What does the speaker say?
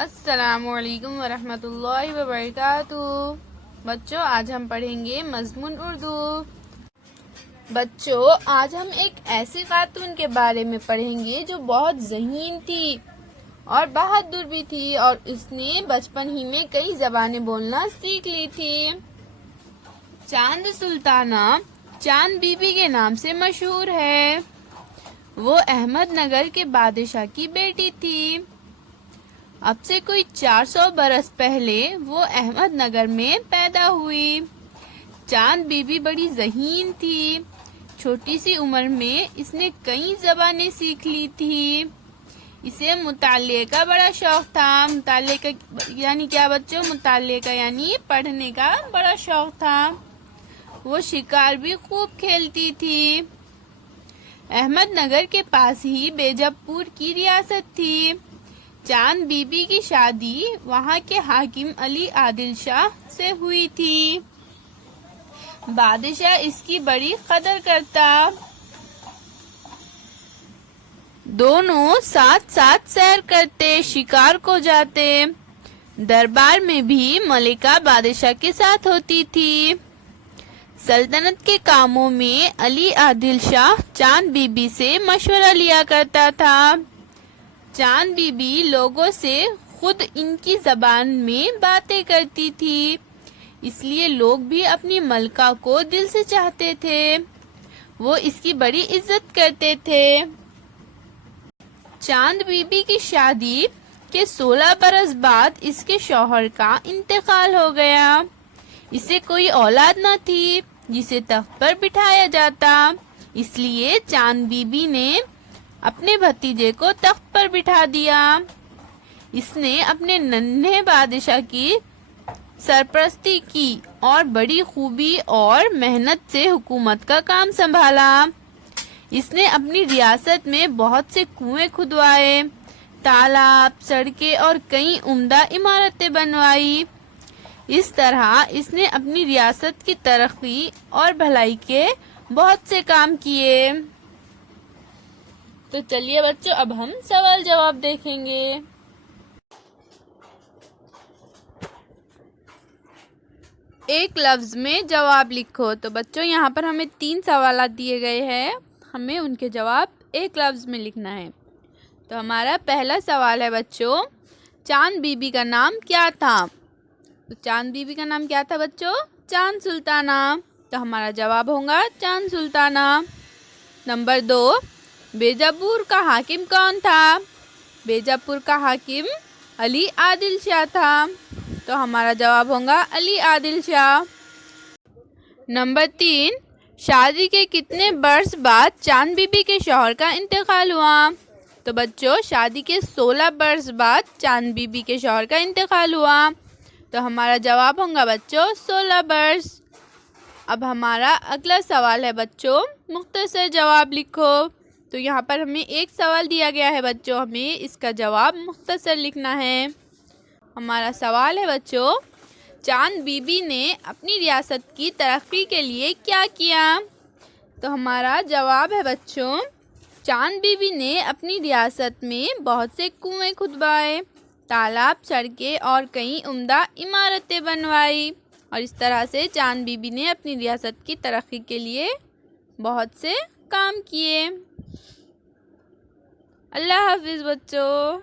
السلام علیکم ورحمۃ اللہ وبرکاتہ۔ بچوں آج ہم پڑھیں گے مضمون اردو۔ بچوں آج ہم ایک ایسی خاتون کے بارے میں پڑھیں گے جو بہت ذہین تھی اور بہادر بھی تھی، اور اس نے بچپن ہی میں کئی زبانیں بولنا سیکھ لی تھی۔ چاند سلطانہ چاند بی بی کے نام سے مشہور ہے۔ وہ احمد نگر کے بادشاہ کی بیٹی تھی۔ اب سے کوئی 400 برس پہلے وہ احمد نگر میں پیدا ہوئی۔ چاند بی بی بڑی ذہین تھی۔ چھوٹی سی عمر میں اس نے کئی زبانیں سیکھ لی تھی۔ اسے مطالعے کا بڑا شوق تھا۔ مطالعے کا یعنی کیا بچوں؟ مطالعے کا یعنی پڑھنے کا بڑا شوق تھا۔ وہ شکار بھی خوب کھیلتی تھی۔ احمد نگر کے پاس ہی بیجاپور پور کی ریاست تھی۔ چاند بی بی کی شادی وہاں کے حاکم علی عادل شاہ سے ہوئی تھی۔ بادشاہ اس کی بڑی قدر کرتا۔ دونوں ساتھ ساتھ سیر کرتے، شکار کو جاتے۔ دربار میں بھی ملکہ بادشاہ کے ساتھ ہوتی تھی۔ سلطنت کے کاموں میں علی عادل شاہ چاند بی بی سے مشورہ لیا کرتا تھا۔ چاند بی بی لوگوں سے خود ان کی زبان میں باتیں کرتی تھی، اس لیے لوگ بھی اپنی ملکہ کو دل سے چاہتے تھے۔ وہ اس کی بڑی عزت کرتے تھے۔ چاند بی بی کی شادی کے 16 برس بعد اس کے شوہر کا انتقال ہو گیا۔ اسے کوئی اولاد نہ تھی جسے تخت پر بٹھایا جاتا، اس لیے چاند بی بی نے اپنے بھتیجے کو تخت پر بٹھا دیا۔ اس نے اپنے ننھے بادشاہ کی سرپرستی کی اور بڑی خوبی اور محنت سے حکومت کا کام سنبھالا۔ اس نے اپنی ریاست میں بہت سے کنویں کھدوائے، تالاب، سڑکیں اور کئی عمدہ عمارتیں بنوائی۔ اس طرح اس نے اپنی ریاست کی ترقی اور بھلائی کے بہت سے کام کیے۔ تو چلیے بچوں اب ہم سوال جواب دیکھیں گے۔ ایک لفظ میں جواب لکھو۔ تو بچوں یہاں پر ہمیں 3 سوالات دیے گئے ہیں، ہمیں ان کے جواب ایک لفظ میں لکھنا ہے۔ تو ہمارا پہلا سوال ہے بچوں، چاند بی بی کا نام کیا تھا؟ تو چاند بی بی کا نام کیا تھا بچوں؟ چاند سلطانہ۔ تو ہمارا جواب ہوگا چاند سلطانہ۔ نمبر 2، بیجاپور کا حاکم کون تھا؟ بیجاپور کا حاکم علی عادل شاہ تھا۔ تو ہمارا جواب ہوگا علی عادل شاہ۔ نمبر 3، شادی کے کتنے برس بعد چاند بی بی کے شوہر کا انتقال ہوا؟ تو بچوں شادی کے 16 برس بعد چاند بی بی کے شوہر کا انتقال ہوا۔ تو ہمارا جواب ہوگا بچوں 16 برس۔ اب ہمارا اگلا سوال ہے بچوں، مختصر جواب لکھو۔ تو یہاں پر ہمیں ایک سوال دیا گیا ہے بچوں، ہمیں اس کا جواب مختصر لکھنا ہے۔ ہمارا سوال ہے بچوں، چاند بی بی نے اپنی ریاست کی ترقی کے لیے کیا کیا؟ تو ہمارا جواب ہے بچوں، چاند بی بی نے اپنی ریاست میں بہت سے کنویں کھدوائے، تالاب، سڑکیں اور کئی عمدہ عمارتیں بنوائی، اور اس طرح سے چاند بی بی نے اپنی ریاست کی ترقی کے لیے بہت سے کام کیے۔ اللہ حافظ بچوں۔